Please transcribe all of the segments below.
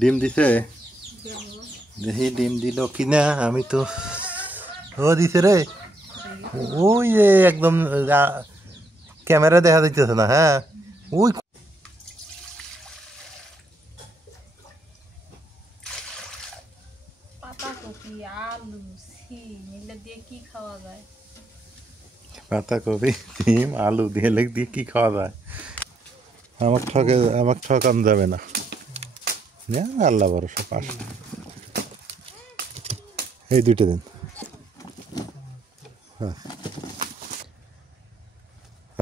ডিম দিছে দেখি ডিম দিল কিনা আমি তো ও দিছে রে ওই যে একদম ক্যামেরা দেখা যাইতেছে না হ্যাঁ ওই পাতাকপি আলু সিম এগুলো দিয়ে কি খাওয়া যায়? পাতাকপি ডিম আলু দিয়ে লেগ দিয়ে কি খাওয়া যায় আমাকে ঠকানো যাবে না আল্লাহ ভরসা পাস এই দুইটা দিন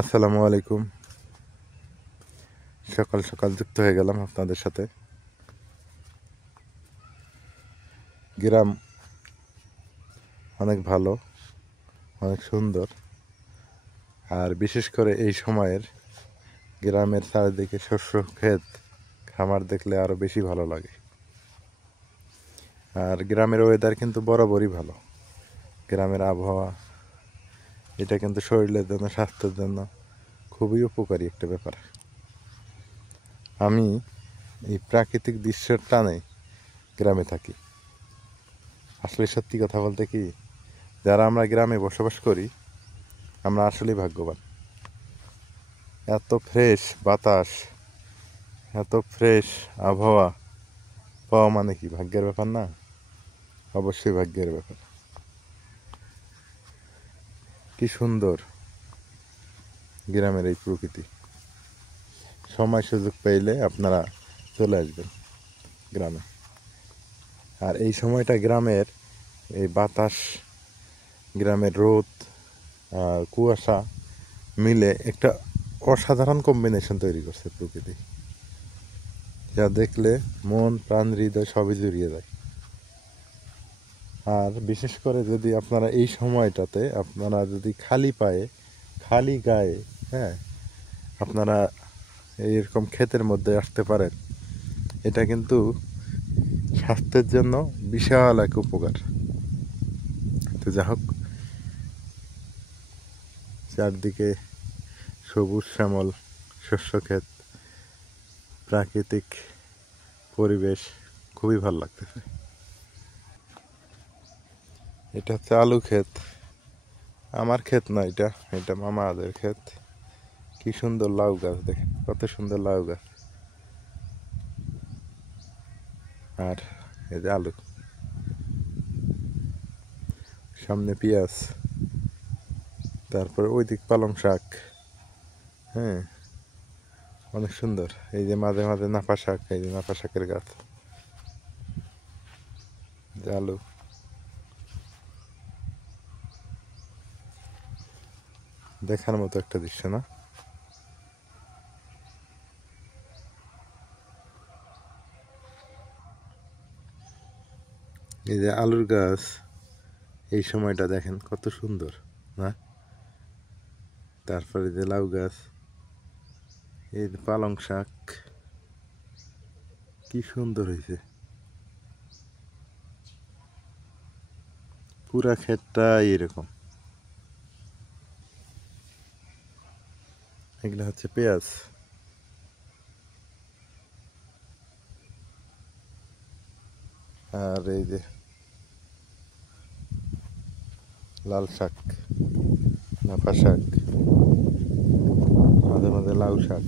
আসসালামু আলাইকুম সকাল সকাল যুক্ত হয়ে গেলাম আপনাদের সাথে গ্রাম অনেক ভালো অনেক সুন্দর আর বিশেষ করে এই সময়ের গ্রামের চারিদিকে শস্য ক্ষেত খামার দেখলে আরো বেশি ভালো লাগে আর গ্রামের ওয়েদার কিন্তু বরাবরই ভালো গ্রামের আবহাওয়া এটা কিন্তু শরীরের জন্য স্বাস্থ্যের জন্য খুবই উপকারী একটা ব্যাপার আমি এই প্রাকৃতিক দৃশ্যের টানে গ্রামে থাকি আসলে সত্যি কথা বলতে কি যারা আমরা গ্রামে বসবাস করি আমরা আসলেই ভাগ্যবান এত ফ্রেশ বাতাস এত ফ্রেশ আবহাওয়া পাওয়া মানে কি ভাগ্যের ব্যাপার না অবশ্যই ভাগ্যের ব্যাপার কি সুন্দর গ্রামের এই প্রকৃতি সময় সুযোগ পেলে আপনারা চলে আসবেন গ্রামে আর এই সময়টা গ্রামের এই বাতাস গ্রামের রোদ আর কুয়াশা মিলে একটা অসাধারণ কম্বিনেশন তৈরি করছে প্রকৃতি যা দেখলে মন প্রাণ হৃদয় সবই জুড়িয়ে যায় আর বিশেষ করে যদি আপনারা এই সময়টাতে আপনারা যদি খালি পায়ে খালি গায়ে হ্যাঁ আপনারা এইরকম ক্ষেতের মধ্যে আসতে পারেন এটা কিন্তু স্বাস্থ্যের জন্য বিশাল এক উপকার তো যা হোক চারদিকে সবুজ শ্যামল শস্য ক্ষেত প্রাকৃতিক পরিবেশ খুবই ভালো লাগতেছে এটা হচ্ছে আলু ক্ষেত আমার ক্ষেত না এটা এটা মামাদের ক্ষেত কি সুন্দর লাউ গাছ দেখেন কত সুন্দর লাউ গাছ আর এই যে আলু সামনে পেঁয়াজ তারপরে ওই দিক পালং শাক হ্যাঁ অনেক সুন্দর এই যে মাঝে মাঝে নাপা শাক এই যে নাপা শাকের গাছ যে আলু দেখার মতো একটা দৃশ্য না এই যে আলুর গাছ এই সময়টা দেখেন কত সুন্দর না তারপরে যে লাউ গাছ এই যে পালং শাক কি সুন্দর হয়েছে পুরা ক্ষেতটা এরকম এগুলো হচ্ছে পেঁয়াজ আর এই যে লাল শাক নাপা শাক মাঝে মাঝে লাউ শাক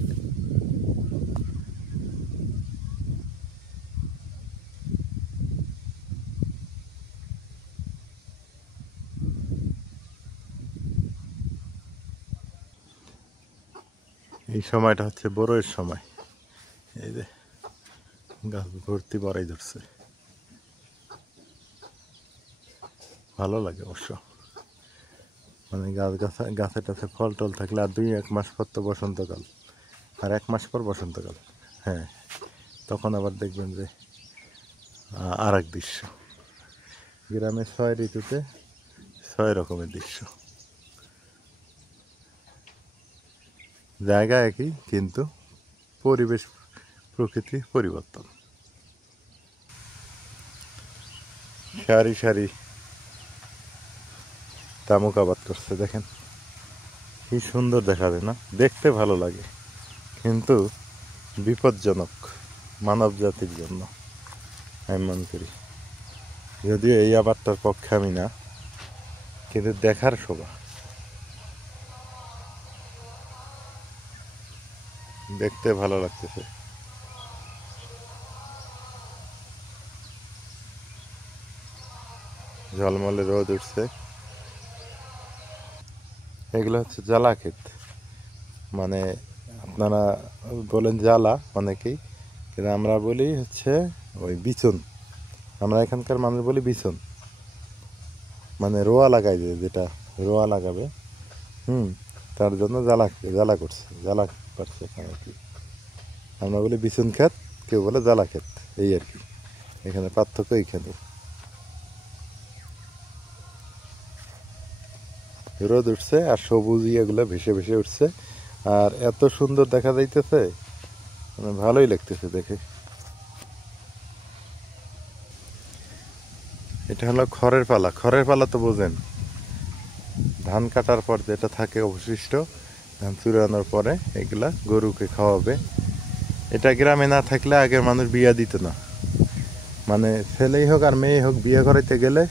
এই সময়টা হচ্ছে বড়ের সময় এই যে গাছ ভর্তি বড়াই ধরছে ভালো লাগে অবশ্য মানে গাছে টাছে ফল টল থাকলে আর 2-1 মাস পর তো বসন্তকাল আর 1 মাস পর বসন্তকাল হ্যাঁ তখন আবার দেখবেন যে আর এক দৃশ্য গ্রামে 6 ঋতুতে 6 রকমের দৃশ্য জায়গা একই কিন্তু পরিবেশ প্রকৃতি পরিবর্তন সারি সারি তামুক আবাদ করছে দেখেন কি সুন্দর দেখা যায় না দেখতে ভালো লাগে কিন্তু বিপজ্জনক মানব জাতির জন্য আমি মনে করি। যদিও এই আবারটার পক্ষে আমি না, কিন্তু দেখার শোভা, দেখতে ভালো লাগতেছে। ঝলমলে রোদ উঠছে। এগুলো হচ্ছে জ্বালা ক্ষেত, মানে আপনারা বলেন জ্বালা অনেকেই, কিন্তু আমরা বলি হচ্ছে ওই বিচন। আমরা এখানকার মানুষ বলি বিচন, মানে রোয়া লাগাই, যেটা রোয়া লাগাবে, তার জন্য জ্বালা করছে, জ্বালা পারছে আর কি। আমরা বলি বিচন ক্ষেত, কেউ বলে জ্বালা ক্ষেত, এই আর কি, এখানে পার্থক্য এইখানে। রোদ উঠছে আর সবুজ ইয়েগুলো ভেসে ভেসে উঠছে, আর এত সুন্দর দেখা যাইতেছে, মানে ভালোই লাগতেছে দেখে। এটা হলো খড়ের পালা। খড়ের পালা তো বোঝেন, ধান কাটার পর যেটা থাকে অবশিষ্ট, ধান চুরানোর পরে এগুলা গরুকে খাওয়াবে। এটা গ্রামে না থাকলে আগের মানুষ বিয়া দিত না, মানে ছেলেই হোক আর মেয়ে হোক বিয়ে করাইতে গেলে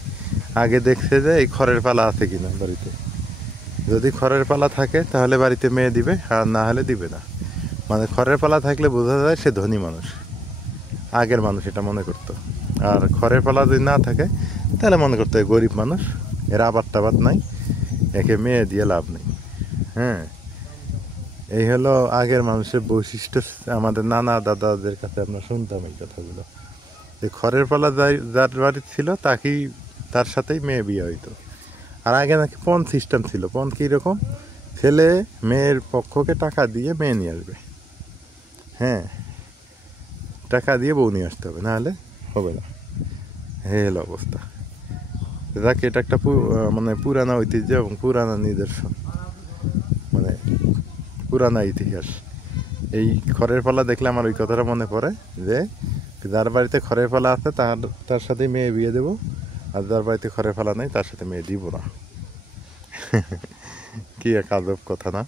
আগে দেখছে যে এই খড়ের পালা আছে কিনা বাড়িতে। যদি খড়ের পালা থাকে তাহলে বাড়িতে মেয়ে দিবে, আর না হলে দিবে না। মানে খড়ের পালা থাকলে বোঝা যায় সে ধনী মানুষ, আগের মানুষ এটা মনে করতো। আর খড়ের পালা যদি না থাকে তাহলে মনে করতো গরিব মানুষ, এর আবাদ টাবাদ নাই, একে মেয়ে দিয়ে লাভ নেই। হ্যাঁ, এই হলো আগের মানুষের বৈশিষ্ট্য। আমাদের নানা দাদাদের কাছে আমরা শুনতাম এই কথাগুলো, যে খড়ের পালা যার বাড়ি ছিল তাকেই, তার সাথেই মেয়ে বিয়ে হইতো। আর আগে নাকি পণ সিস্টেম ছিল। পণ কীরকম, ছেলে মেয়ের পক্ষকে টাকা দিয়ে মেয়ে নিয়ে আসবে। হ্যাঁ, টাকা দিয়ে বউ নিয়ে আসতে হবে, নাহলে হবে না। এই হলো অবস্থা। যাকে এটা একটা মানে পুরানা ঐতিহ্য এবং পুরানা নিদর্শন, মানে পুরানা ইতিহাস। এই খড়ের পালা দেখলে আমার ওই কথাটা মনে পড়ে, যে যার বাড়িতে খড়ের পালা আছে তার সাথে মেয়ে বিয়ে দেবো, আর যার বাড়িতে খড়ের পালা নেই তার সাথে মেয়ে দিব না। কি এক আজব কথা না?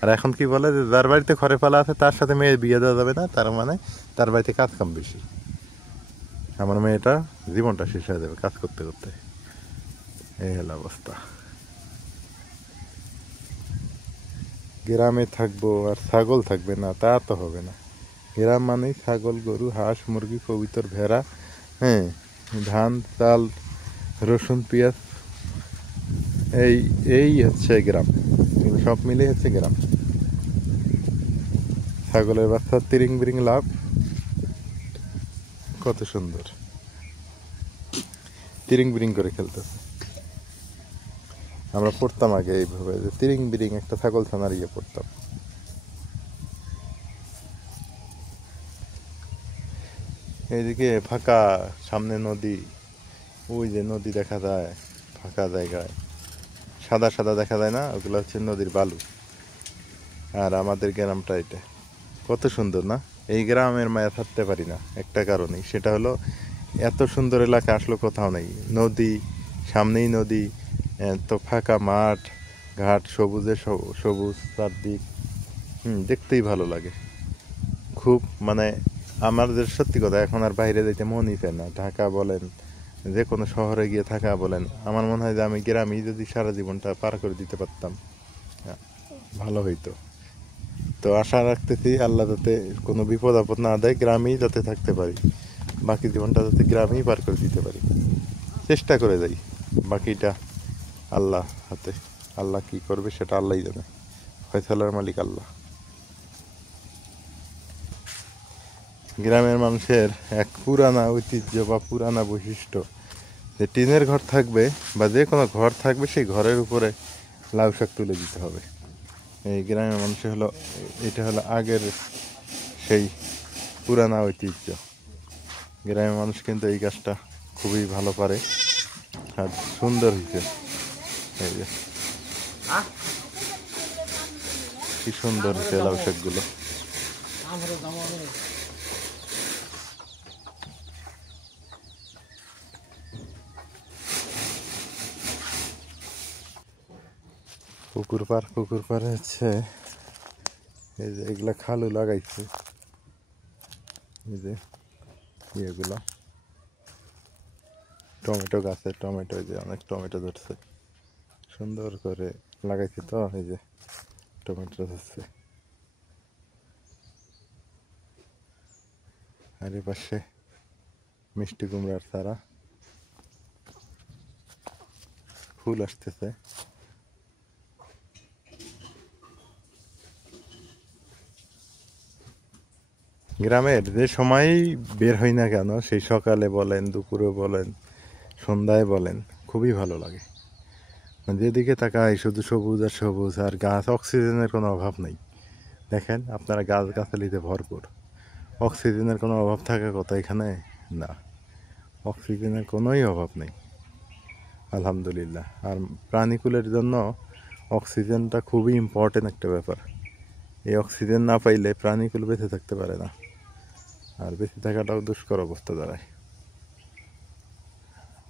আর এখন কি বলে, যে যার বাড়িতে খড়ের পালা আছে তার সাথে মেয়ে বিয়ে দেওয়া যাবে না, তার মানে তার বাড়িতে কাজ কাম বেশি, আমার মেয়েটা জীবনটা শেষ হয়ে যাবে কাজ করতে করতে। এই হলো অবস্থা। গ্রামে থাকবো আর ছাগল থাকবে না, তা তো হবে না। গ্রাম মানেই ছাগল, গরু, হাঁস, মুরগি, কবুতর, ভেড়া, হ্যাঁ, ধান, চাল, রসুন, পেঁয়াজ, এই এই হচ্ছে গ্রাম। সব মিলেই হচ্ছে গ্রাম। ছাগলের বাচ্চা তিরিং বিরিং লাভ, কত সুন্দর তিরিং বিরিং করে খেলতেছে। আমরা পড়তাম আগে এইভাবে, যে তিরিং বিরিং একটা ছাগল ছানার ইয়ে পড়তাম। এইদিকে ফাঁকা, সামনে নদী, ওই যে নদী দেখা যায় ফাঁকা জায়গায়, সাদা সাদা দেখা যায় না, ওগুলো হচ্ছে নদীর বালু। আর আমাদের গ্রামটা এটা কত সুন্দর না? এই গ্রামের মায়া থাকতে পারি না একটা কারণেই, সেটা হলো এত সুন্দর এলাকা আসলে কোথাও নেই। নদী, সামনেই নদী, তো ফাঁকা মাঠ ঘাট, সবুজে সবুজ চারদিক, দেখতেই ভালো লাগে খুব। মানে আমাদের সত্যি কথা, এখন আর বাইরে যেতে মনই চায় না। ঢাকা বলেন, যে কোনো শহরে গিয়ে থাকা বলেন, আমার মনে হয় যে আমি গ্রামেই যদি সারা জীবনটা পার করে দিতে পারতাম ভালো হইতো। তো আশা রাখতেছি আল্লাহ যাতে কোনো বিপদ আপদ না দেয়, গ্রামেই যাতে থাকতে পারি, বাকি জীবনটা যাতে গ্রামেই পার করে দিতে পারি, চেষ্টা করে যাই। বাকিটা আল্লাহ হাতে, আল্লাহ কি করবে সেটা আল্লাহই জানে, ফয়সালার মালিক আল্লাহ। গ্রামের মানুষের এক পুরানা ঐতিহ্য বা পুরানা বৈশিষ্ট্য, যে টিনের ঘর থাকবে বা যে কোনো ঘর থাকবে, সেই ঘরের উপরে লাউ শাক তুলে দিতে হবে। এই গ্রামের মানুষের হলো, এটা হলো আগের সেই পুরানা ঐতিহ্য। গ্রামের মানুষ কিন্তু এই কাজটা খুবই ভালো পারে, আর সুন্দর হয়েছে। এই যে কি সুন্দর হয়েছে লাউ শাকগুলো। পুকুর পাড়ে হচ্ছে এই যে এগুলা খালু লাগাইছে, এই যে ইয়েগুলো টমেটো গাছে টমেটো, এই যে অনেক টমেটো ধরছে, সুন্দর করে লাগাইছে তো, এই যে টমেটো ধরছে। আর এ পাশে মিষ্টি কুমড়ার চারা, ফুল আসতেছে। গ্রামের যে সময় বের হই না কেন, সেই সকালে বলেন, দুপুরে বলেন, সন্ধ্যায় বলেন, খুবই ভালো লাগে। যেদিকে তাকাই শুধু সবুজ আর সবুজ, আর গাছ, অক্সিজেনের কোনো অভাব নেই। দেখেন আপনারা, গাছ গাছালিতে ভরপুর। অক্সিজেনের কোনো অভাব থাকার কথা এখানে না, অক্সিজেনের কোনোই অভাব নেই আলহামদুলিল্লাহ। আর প্রাণীকুলের জন্য অক্সিজেনটা খুবই ইম্পর্টেন্ট একটা ব্যাপার। এই অক্সিজেন না পাইলে প্রাণীকুল বেঁচে থাকতে পারে না, আর বেঁচে থাকাটাও দুষ্কর অবস্থা দাঁড়ায়।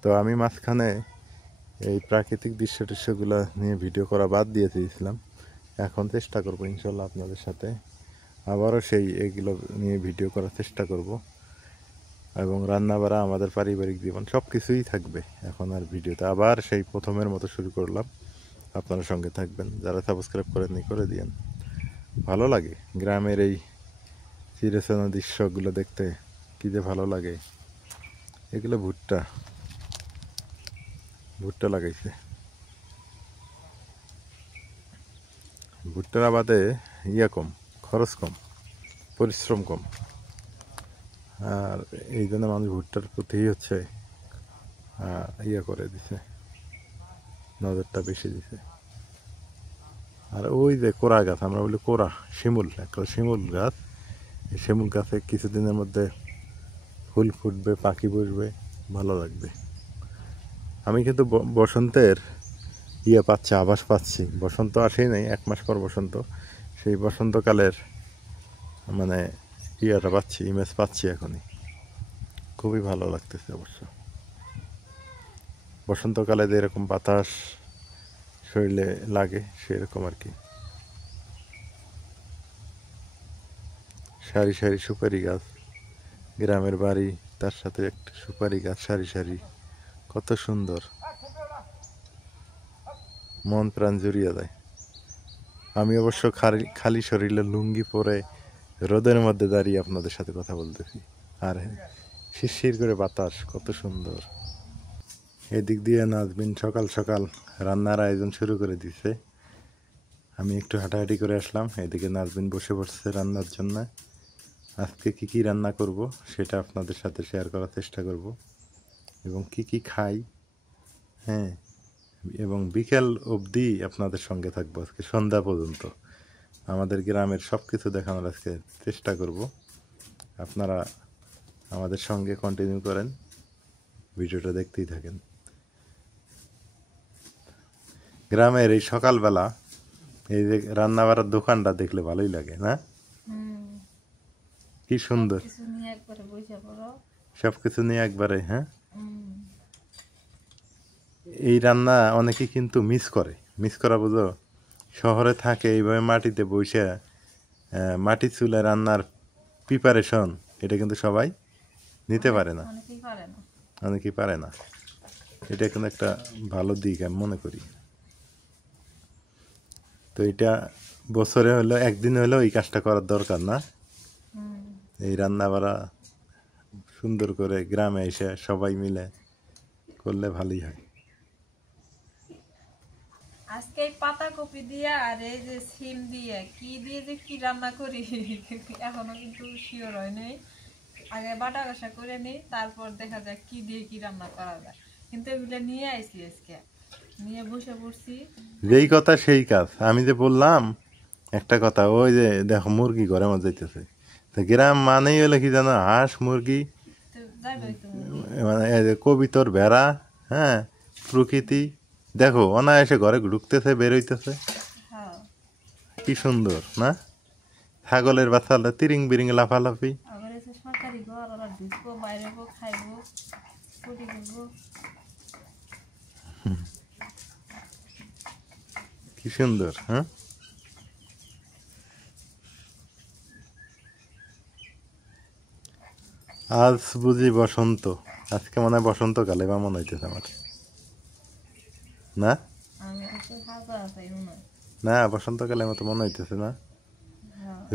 তো আমি মাঝখানে এই প্রাকৃতিক দৃশ্যগুলো নিয়ে ভিডিও করা বাদ দিয়ে দিয়েছিলাম। এখন চেষ্টা করবো ইনশাল্লাহ আপনাদের সাথে আবারও এগুলো নিয়ে ভিডিও করার চেষ্টা করব। এবং রান্নাবাড়া, আমাদের পারিবারিক জীবন সব কিছুই থাকবে এখন। আর ভিডিওতে আবার সেই প্রথমের মতো শুরু করলাম। আপনারা সঙ্গে থাকবেন, যারা সাবস্ক্রাইব করেননি করে দিয়েন। ভালো লাগে গ্রামের এই চিরচেনা দৃশ্যগুলো দেখতে, কী যে ভালো লাগে। এগুলো ভুট্টা লাগাইছে। ভুট্টার আবাদে কম, খরচ কম, পরিশ্রম কম। আর এই জন্য মানুষ ভুট্টার প্রতি হচ্ছে করে দিছে, নজরটা বেশি দিছে। আর ওই যে কোরা গাছ, আমরা বলি কোরা, শিমুল, একটা শিমুল গাছ। এই শিমুল গাছে কিছুদিনের মধ্যে ফুল ফুটবে, পাখি বসবে, ভালো লাগবে। আমি কিন্তু বসন্তের পাচ্ছি, আভাস পাচ্ছি। বসন্ত আসেই নাই, 1 মাস পর বসন্ত। সেই বসন্তকালের মানে পাচ্ছি, ইমেজ পাচ্ছি এখনই। খুবই ভালো লাগতেছে অবশ্য। বসন্তকালে যে এরকম বাতাস শরীরে লাগে, সেরকম আর কি। সারি সারি সুপারি গাছ, গ্রামের বাড়ি, তার সাথে একটা সুপারি গাছ সারি সারি, কত সুন্দর, মন প্রাণ জুড়িয়ে দেয়। আমি অবশ্য খালি শরীরে লুঙ্গি পরে রোদের মধ্যে দাঁড়িয়ে আপনাদের সাথে কথা বলতেছি, আর শিরশির করে বাতাস, কত সুন্দর। এদিক দিয়ে নাজবিন সকাল সকাল রান্নার আয়োজন শুরু করে দিছে। আমি একটু হাঁটাহাঁটি করে আসলাম, এদিকে নাজবিন বসে পড়ছে রান্নার জন্য। আজকে কি কি রান্না করব সেটা আপনাদের সাথে শেয়ার করার চেষ্টা করব, এবং কি কি খাই, হ্যাঁ, এবং বিকেল অবধি আপনাদের সঙ্গে থাকবো আজকে সন্ধ্যা পর্যন্ত। আমাদের গ্রামের সব কিছু দেখানোর আজকে চেষ্টা করব। আপনারা আমাদের সঙ্গে কন্টিনিউ করেন, ভিডিওটা দেখতেই থাকেন। গ্রামের এই সকালবেলা এই যে রান্না বাড়ার দোকানটা দেখলে ভালোই লাগে না? কি সুন্দর, সবকিছু নিয়ে একবারে। হ্যাঁ, এই রান্না অনেকে কিন্তু মিস করা বুঝো। শহরে থাকে এইভাবে মাটিতে বসে মাটির চুলায় রান্নার প্রিপারেশন, এটা কিন্তু সবাই নিতে পারে না, অনেকেই পারে না। এটা কিন্তু একটা ভালো দিক আমি মনে করি। তো এটা বছরে হলো একদিন হলেও এই কাজটা করার দরকার না? এই রান্না বাড়া সুন্দর করে গ্রামে এসে সবাই মিলে করলে ভালোই হয়। আজকে এই পাতাকপি দিয়ে আর এই যে সিম দিয়ে যে কি রান্না করি এখনো কিন্তু শিওর হয় নাই। আগে বাটা কষা করে নিই, তারপর দেখা যায় কি দিয়ে কি রান্না করা যায়। কিন্তু এগুলো নিয়ে আইছি, আজকে নিয়ে বসে পড়ছি। যেই কথা সেই কাজ। আমি যে বললাম একটা কথা, ওই যে দেখো মুরগি ঘরে মধ্যে যাইতেছে, তো গ্রাম মানেই হলো কি জানো, হাঁস মুরগি, মানে কবিতর ভেড়া, হ্যাঁ, প্রকৃতি। দেখো অনায়াসে ঘরে ঢুকতেছে, বের হইতেছে, কি সুন্দর না? ছাগলের বাচ্চা তিরিং বিরিং লাফালাফি। কি সুন্দর। হ্যাঁ, আজ বুঝি বসন্ত। আজকে মনে হয় বসন্তকালে বা মনে হইতেছে আমার, না না বসন্তকালের মতো মনে হইতেছে না?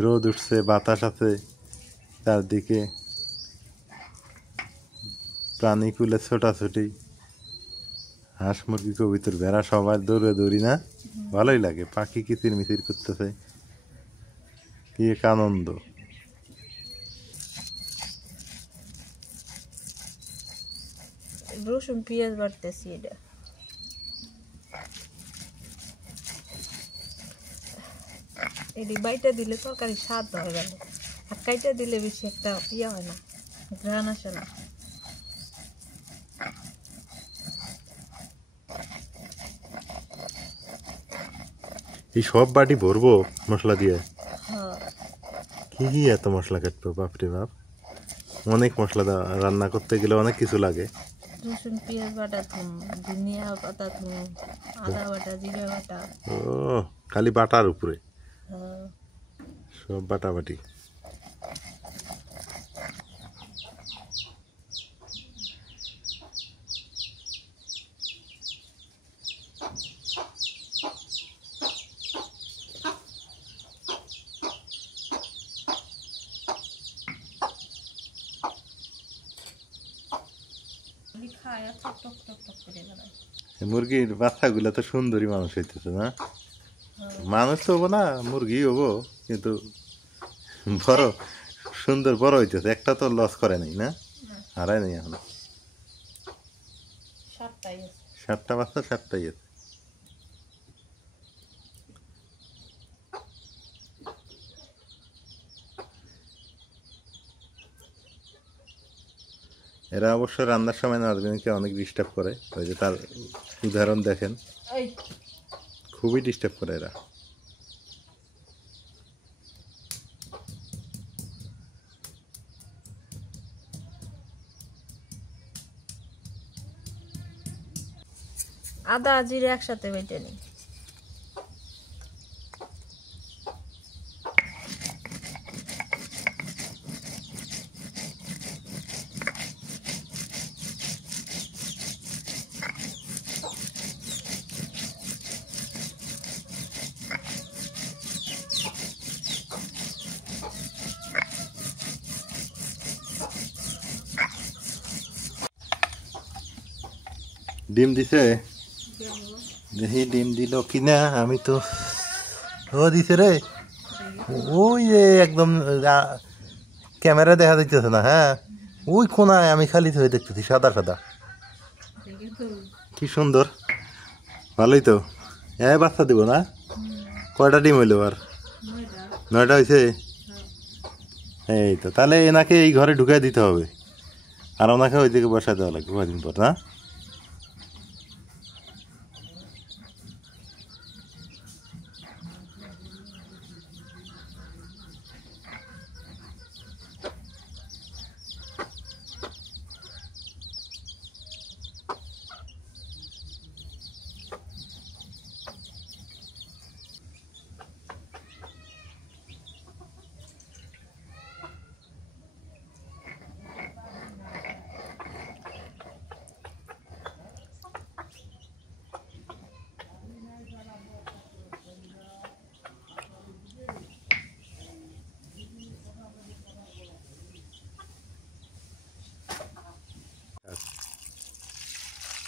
রোদ উঠছে, বাতাস আছে চারদিকে, প্রাণী কুলে ছোটাছুটি, হাঁস মুরগি কবিতর ভেড়া সবার দৌড়ে দৌড়ি, না ভালোই লাগে। পাখি কিচির মিচির করতেছে, কি এক আনন্দ। রসুন পেঁয়াজ বাড়তেছি, এটা এটি বাইটা দিলে তরকারি স্বাদ হয়ে গেল, আর কাইটা দিলে বেশি একটা ইয়া হয় না, ঘ্রাণ আসে না। এই সব বাটি ভরবো মশলা দিয়ে? হ্যাঁ, কি কি এত মশলা কাটবো, বাপরে বাপ! অনেক মশলা রান্না করতে গেলে অনেক কিছু লাগে। রসুন পেঁয়াজ বাটা থুম, ধনিয়া পাতা থুম, আদা বাটা, জিরা বাটা। ও, খালি বাটার উপরে হ্যাঁ, সব বাটাবাটি। খায় আর টক টক টক টক করে বেড়ায়। মুরগির বাচ্চাগুলো তো সুন্দরী মানুষ হইতেছে, না? মানুষ তো হবো না, মুরগি হবো, কিন্তু বড় সুন্দর বড় হইতেছে। একটা তো লস করে নাই, না? হারায় নাই এখন। 7টা বাচ্চা, 7টাই আছে। এরা অবশ্য রান্নার সময় নাজমিনকে অনেক ডিস্টার্ব করে, ওই যে তার উদাহরণ দেখেন, খুবই ডিস্টার্ব করে এরা। আদা জিরে একসাথে বেটে নিই। ডিম দিছে, দেখি ডিম দিল কিনা। আমি তো, ও দিছে রে, ওই যে একদম ক্যামেরা দেখা যাইতেছে না। হ্যাঁ, ওই কোনায় আমি খালি হয়ে দেখতেছি, সাদা সাদা, কি সুন্দর। ভালোই তো। বাচ্চা দিব না? কয়টা ডিম হইলো আর? 9টা হয়েছে। এই তো, তাহলে এনাকে এই ঘরে ঢুকাই দিতে হবে, আর ওনাকে ওই দিকে বসায় দেওয়া লাগবে কদিন পর, না?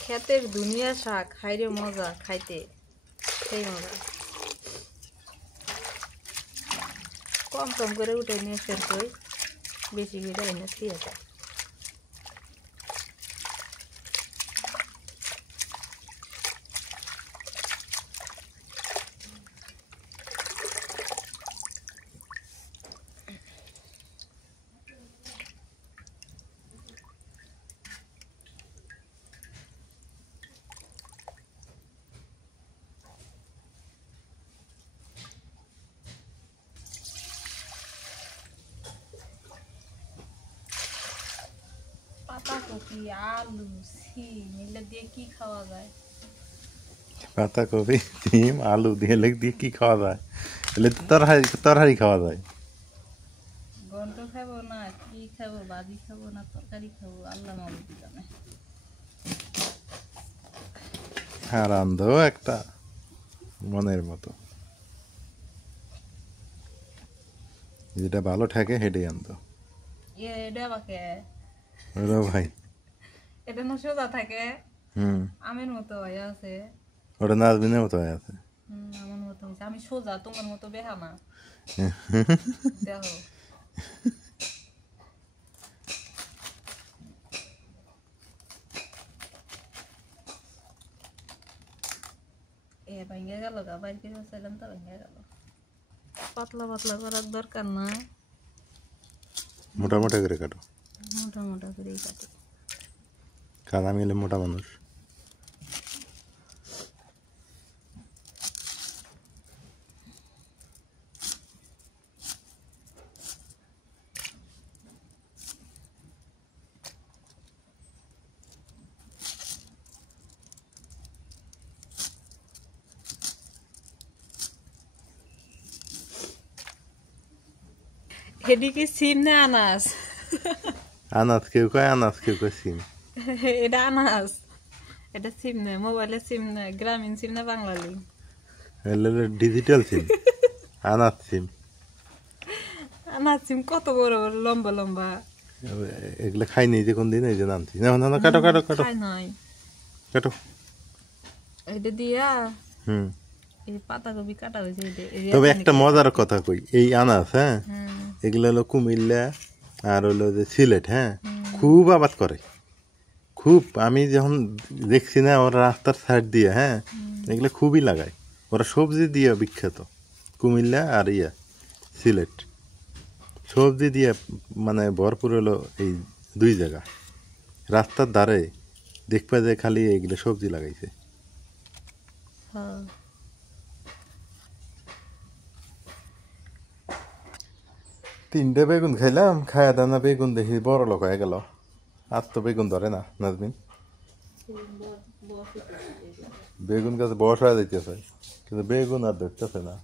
ক্ষেতের দুনিয়া শাক, খাইরে মজা, খাইতে সেই মজা। কম কম করে উঠে নিয়ে শেষ করি, বেশি করে এনে দিয়ে যায়। পাতাকপি, আলু, সিম এগুলো দিয়ে কি খাওয়া যায়? পাতাকপি, ডিম, আলু দিয়ে লেগ দিয়ে কি খাওয়া যায়? এলে তো তরহারি তরহারি খাওয়া যায়। গন্ধ খাবো না, কি কি খাবো, ভাজি খাবো না তরকারি খাবো, আল্লাহ মাবুদ জানে। আর আন্ধ একটা মনের মতো, যেটা ভালো থাকে সেটাই আনন্দ। এটা আমাকে ওরা ভাই এটা না সোজা থাকে, হুম, আমের মতো হয়ে আছে। ওটা নাজবিনের মতো হয়ে আছে। আমার মতো হয়েছে, আমি সোজা, তোমার মতো বেহা না। দেখো এ ভেঙে গেল গা, বাইর করে চাইলাম তো ভেঙে গেল। পাতলা পাতলা করার দরকার না, মোটা মোটা করে কাটো, মোটা মোটা করেই কাটি। কারণ আমি হলে মোটা মানুষ। এদিকে সিম না আনাস? আনাজ কেউ কয়, আনাজ কেউ কয় সিম। এটা আনাস, এটা সিম না, মোবাইলের সিম না, গ্রামীণ সিম না বাঙালি? ডিজিটাল সিম, আনাজ সিম। আনাস সিম কত বড় বড় লম্বা লম্বা। এগুলো খাইনি যে কোন দিন, এই যে নামছি না না, কাটো কাটো কাটো খাই নাই কাটো। এটা দিয়া হুম, এই পাতাকপি কাটা হয়েছে। তবে একটা মজার কথা কই, এই আনাজ হ্যাঁ, এগুলো হলো কুমিল্লা আর হলো যে সিলেট, হ্যাঁ খুব আবাদ করে, খুব। আমি যখন দেখছি না ওরা রাস্তার সাইড দিয়ে, হ্যাঁ এগুলো খুবই লাগায়। ওরা সবজি দিয়ে বিখ্যাত, কুমিল্লা আর সিলেট সবজি দিয়ে মানে ভরপুর হলো এই দুই জায়গা। রাস্তার ধারে দেখবা যে খালি এগুলো সবজি লাগাইছে। তিনটে বেগুন খাইলাম, খায়া দানা বেগুন দেখি বড় লোক হয়ে গেল। আর তো বেগুন ধরে না নাজমিন, বেগুন গাছে বয়স হয়ে যাইতেছে কিন্তু বেগুন আর ধরতেছে না।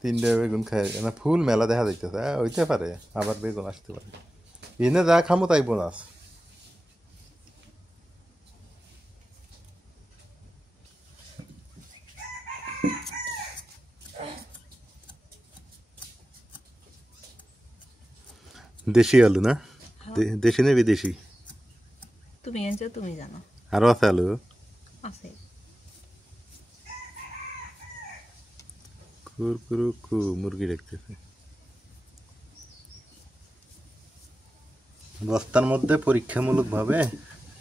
তিনটে বেগুন খাই না, ফুল মেলা দেখা যাইতেছে, হইতে পারে আবার বেগুন আসতে পারে। এনে যা খামো তাই বোনাস। দেশি আলু না, দেশি না বিদেশি? তুমি এনেছো, তুমি জানো। আরো আছে আলু, আছে। মুরগি দেখতেছে। বস্তার মধ্যে পরীক্ষামূলক ভাবে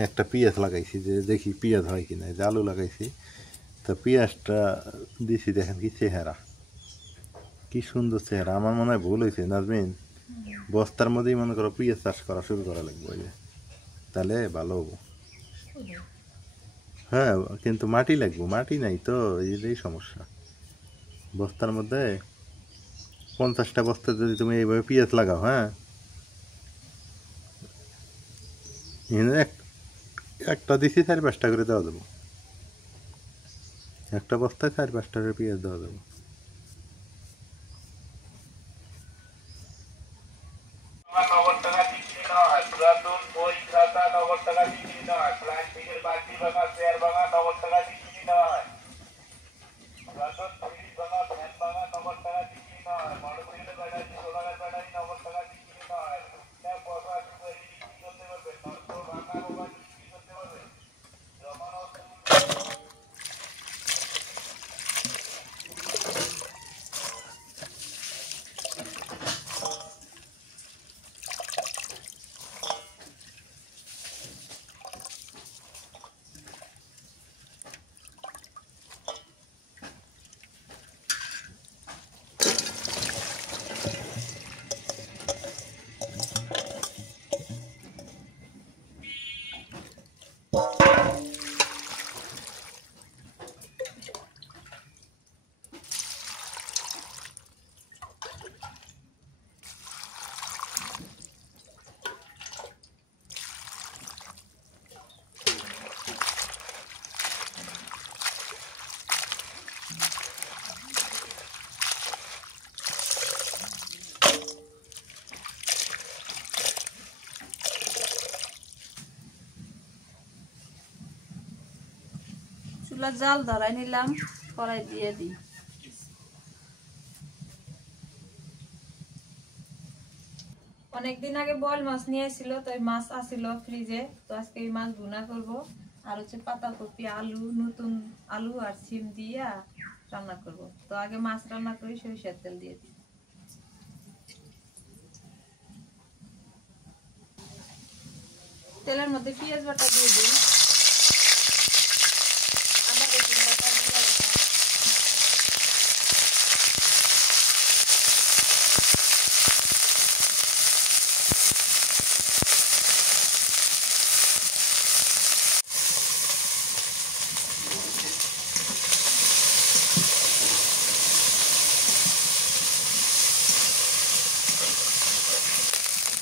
একটা পেঁয়াজ লাগাইছি, যে দেখি পেঁয়াজ হয় কিনা। যে আলু লাগাইছি, তো পেঁয়াজটা দিছি, দেখেন কি চেহারা, কি সুন্দর চেহারা। আমার মনে হয় ভুল হয়েছে নাজমিন, বস্তার মধ্যেই মনে করো পেঁয়াজ চাষ করা শুরু করা লাগবে, তাহলে ভালো হবো। হ্যাঁ কিন্তু মাটি লাগবো, মাটি নাই তো, এই সমস্যা। বস্তার মধ্যে 50টা বস্তা যদি তুমি এইভাবে পেঁয়াজ লাগাও, হ্যাঁ একটা দিছি 4-5টা করে দেওয়া যাবো, একটা বস্তায় 4-5টা করে পেঁয়াজ দেওয়া যাবো। চুলা জাল ধরাই নিলাম, কড়াই দিয়ে দিই। অনেকদিন আগে বল মাছ নিয়ে এসেছিল, তো এই মাছ আসিল ফ্রিজে, তো আজকে এই মাছ ভুনা করব। আর হচ্ছে পাতাকপি, আলু, নতুন আলু আর সিম দিয়ে রান্না করব। তো আগে মাছ রান্না করি, সরিষার তেল দিয়ে দিই। তেলের মধ্যে পেঁয়াজ বাটা দিয়ে দিই, আদা রসুন বাটা, জিরা বাটা।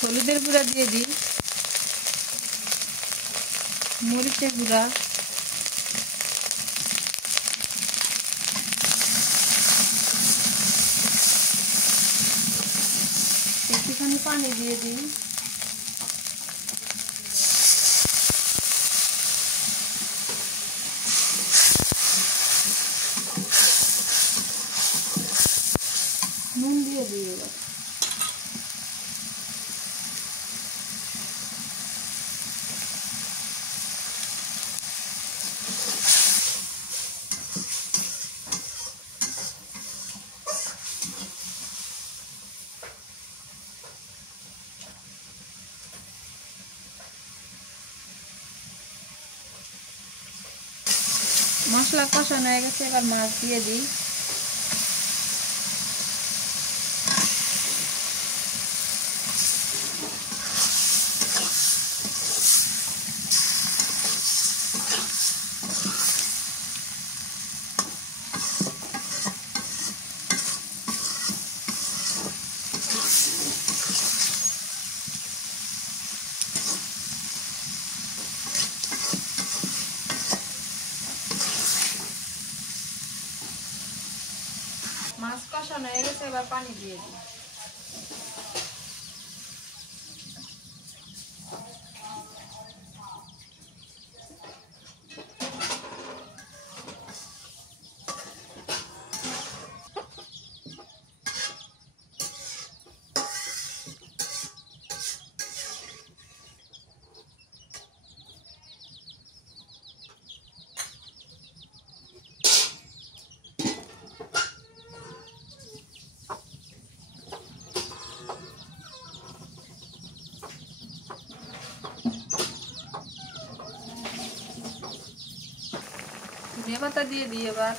হলুদের গুঁড়া দিয়ে দিই, মরিচের গুঁড়া, একটুখানি পানি দিয়ে দিই। নুন দিয়ে দিই এবার। মশলা কষানো হয়ে গেছে, এবার মাছ দিয়ে দিই। মাছ কষানো হয়ে গেছে, এবার পানি দিয়ে দিই। ধনিয়া পাতা দিয়ে দিই এবার।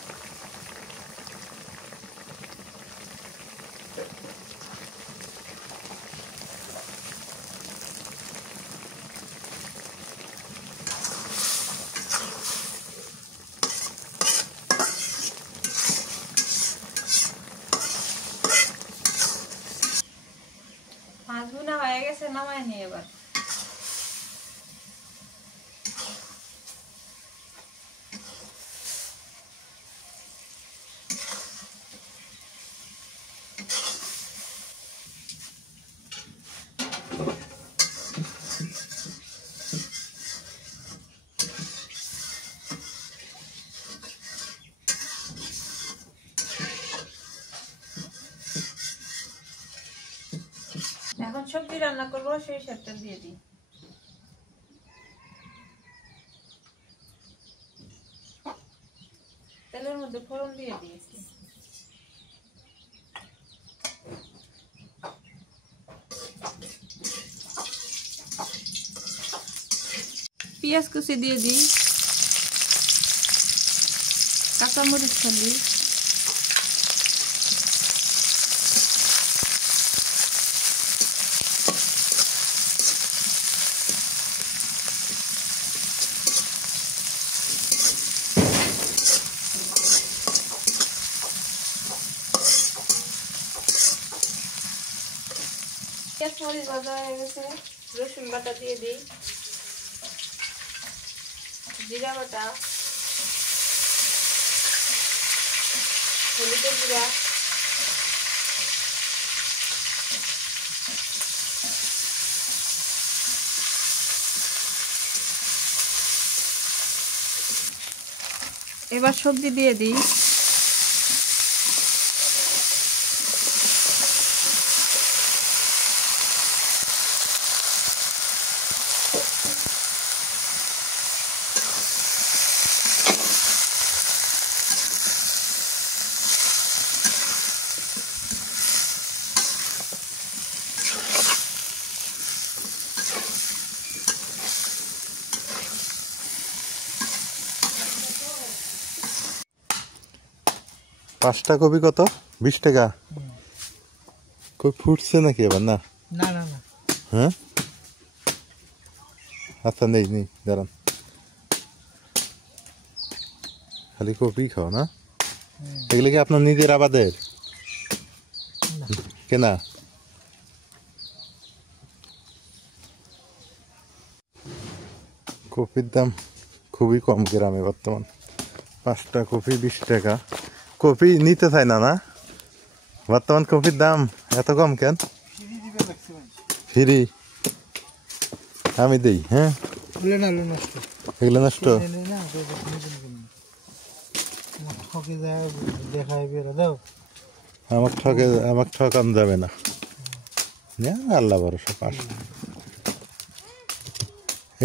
মাছ ভুনা হয়ে গেছে, নামাই নিই এবার। এখন সবজি রান্না করবো, সরিষার তেল দিয়ে দিই। তেলের মধ্যে ফোড়ন দিয়ে দিয়েছি। পেঁয়াজ কুচি দিয়ে দিই, কাঁচামরিচ ফেলি, পেঁয়াজ মরিচ ভাজা হয়ে গেছে, রসুন বাটা দিয়ে দিই, জিরা বাটা, হলুদের গুঁড়া, এবার সবজি দিয়ে দিই। পাঁচটা কপি কত? 20 টাকা। কই ফুটছে নাকি এবার? না না না না, হ্যাঁ, আচ্ছা নেই নেই, দাঁড়ান। খালি কপি খাও না? এগুলো কি আপনার নিজের আবাদের কেনা? কপির দাম খুবই কম গ্রামে বর্তমান। 5টা কপি 20 টাকা। কপি নিতে চায় না, না বর্তমান কপির দাম এত কম কেন? ফ্রি আমি দেই। হ্যাঁ, এগুলো নষ্ট। আমাকে ঠকান যাবে না। আল্লাহ ভরসা। 5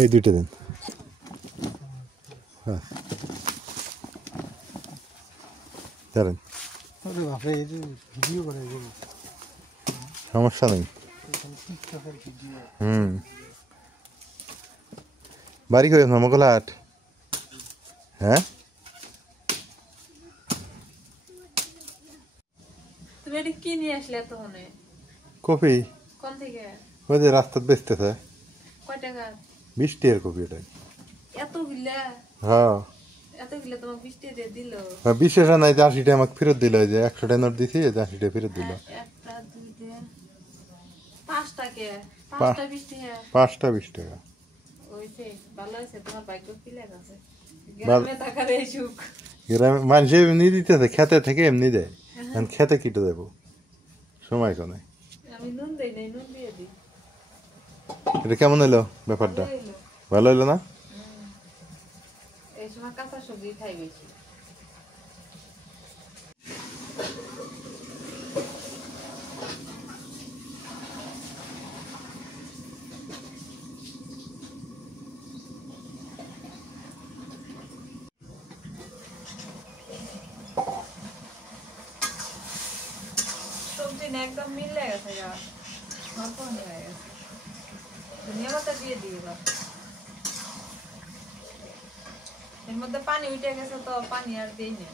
এই 2টা দিন। হ্যাঁ ধরেন, সমস্যা নেই। বাড়ি করে মোগলহাট। হ্যাঁ, তুমি এটা কি নিয়ে আসলে এতক্ষণে? কপি কোন থেকে? ওই যে রাস্তায় বেচতেছে। কয় টাকা? 20 টাকার কপি ওটাই। এতগুলা? হ্যাঁ, এতগুলা তোমাকে 20 টাকা দিয়ে দিল? বিশেষ নাই যে 80 টাকা আমাকে ফেরত দিল। যে 100 টাকা নোট দিছি, 80 টাকা ফেরত দিল। একটা, দুইটা, 5টা কে? 5টা 20 টাকা? 5টা 20 টাকা। ওইছে, ভালো হয়েছে, তোমার ভাগ্য ক্লিয়ার আছে। গ্রামে থাকার এই সুখ। গ্রামে মানুষ এমনি দিতেছে, খেতে থেকে এমনি দেয়। এখন খেতে কিটে দেবো, সময় কোনে। আমি নুন দেই নাই, নুন দিয়ে দিই। এটা কেমন হলো ব্যাপারটা? হইলো। ভালো হলো না? এই সময় কাঁচা সবজি খাই বেশি। সবজি না একদম মিলে গেছে গা, ভরপুর হয়ে গেছে। ধনিয়া পাতা দিয়ে দিই এবার। এর মধ্যে পানি উঠে গেছে তো পানি আর দিই না।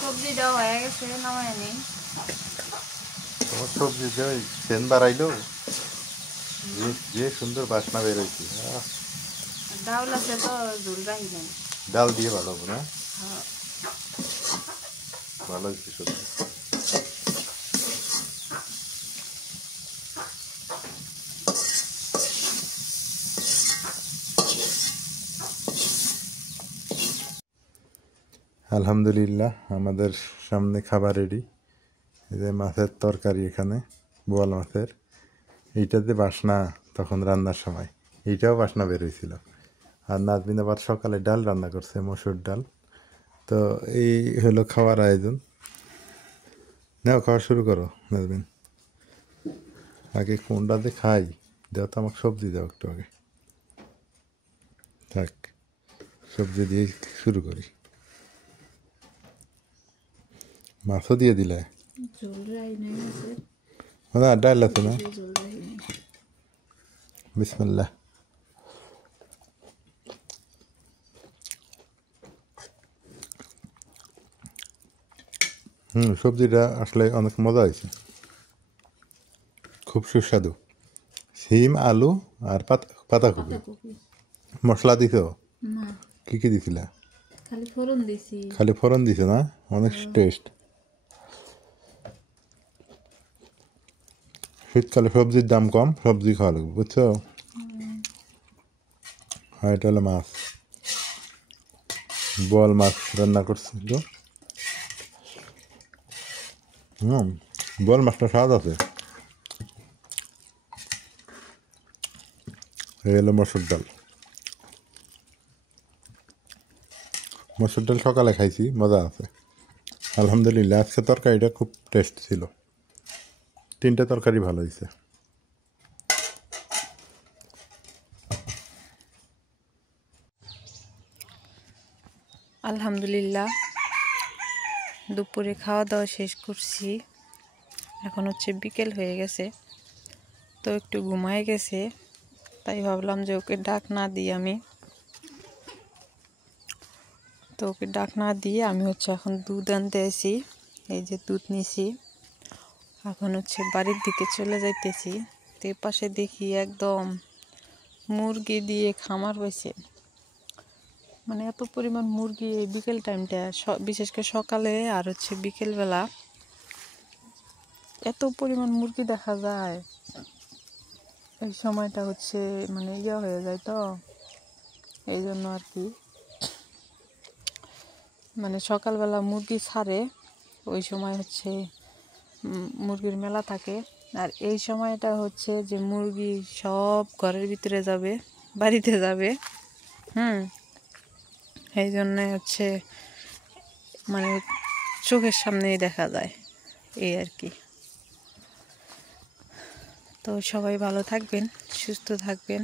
সবজিটা হয়ে গেছে, নামায় নি। তোমার সবজি যে সেন বাড়াইলো, যে সুন্দর বাসনা বেরোইছে। ডাউল আছে তো ঝুল রাখি নাই। ডাল দিয়ে ভালো হবে না? হ্যাঁ। ভালো হয়েছে সবজি। আলহামদুলিল্লাহ, আমাদের সামনে খাবার রেডি। এই যে মাছের তরকারি, এখানে বোয়াল মাছের। এইটাতে বাসনা তখন রান্নার সময়, এইটাও বাসনা বেরোইছিল। আর নাজমিন আবার সকালে ডাল রান্না করছে, মসুর ডাল। তো এই হলো খাওয়ার আয়োজন। নাও খাওয়া শুরু করো নাজমিন। আগে কোনটাতে খাই দাও তো, আমাকে সবজি দাও একটু আগে। থাক, সবজি দিয়ে শুরু করি। মাছও দিয়ে দিলে না? ডাল আছে না? বিসমিল্লাহ। সবজিটা আসলে অনেক মজা হয়েছে, খুব সুস্বাদু। সিম, আলু আর পাতাকপি। মশলা দিছ? কি কি দিছিলা? খালি ফোড়ন দিছি। খালি ফোড়ন দিছে না, অনেক টেস্ট। শীতকালে সবজির দাম কম, সবজি খাওয়া লাগবে, বুঝছো? আর এটা হলো মাছ, বোয়াল মাছ রান্না করছি তো। বোয়াল মাছটা স্বাদ আছে। এই হলো মসুর ডাল। মসুর ডাল সকালে খাইছি, মজা আছে আলহামদুলিল্লাহ। আজকে তরকারিটা খুব টেস্ট ছিল, 3টে তরকারি ভালো হয়েছে। আলহামদুলিল্লাহ দুপুরে খাওয়া দাওয়া শেষ করছি। এখন হচ্ছে বিকেল হয়ে গেছে, তো একটু ঘুমায় গেছে, তাই ভাবলাম যে ওকে ডাক না দিই আমি। তো ওকে ডাক না দিয়ে আমি হচ্ছে এখন দুধ আনতে আসি। এই যে দুধ নিছি, এখন হচ্ছে বাড়ির দিকে চলে যাইতেছি। তো এ পাশে দেখি একদম মুরগি দিয়ে খামার হয়েছে, মানে এত পরিমাণ মুরগি এই বিকেল টাইমটা, বিশেষ করে সকালে আর হচ্ছে বিকেলবেলা এত পরিমাণ মুরগি দেখা যায়। এই সময়টা হচ্ছে মানে হয়ে যায়, তো এই জন্য আর কি, মানে সকালবেলা মুরগি ছাড়ে, ওই সময় হচ্ছে মুরগির মেলা থাকে। আর এই সময়টা হচ্ছে যে মুরগি সব ঘরের ভিতরে যাবে, বাড়িতে যাবে। এই জন্যে হচ্ছে মানে চোখের সামনেই দেখা যায়, এই আর কি। তো সবাই ভালো থাকবেন, সুস্থ থাকবেন।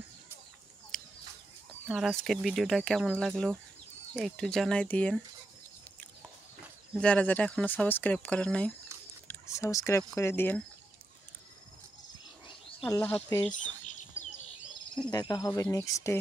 আর আজকের ভিডিওটা কেমন লাগলো একটু জানাই দিয়েন। যারা যারা এখনো সাবস্ক্রাইব করেন নাই, সাবস্ক্রাইব করে দিয়েন। আল্লাহ হাফেজ, দেখা হবে নেক্সট ডে।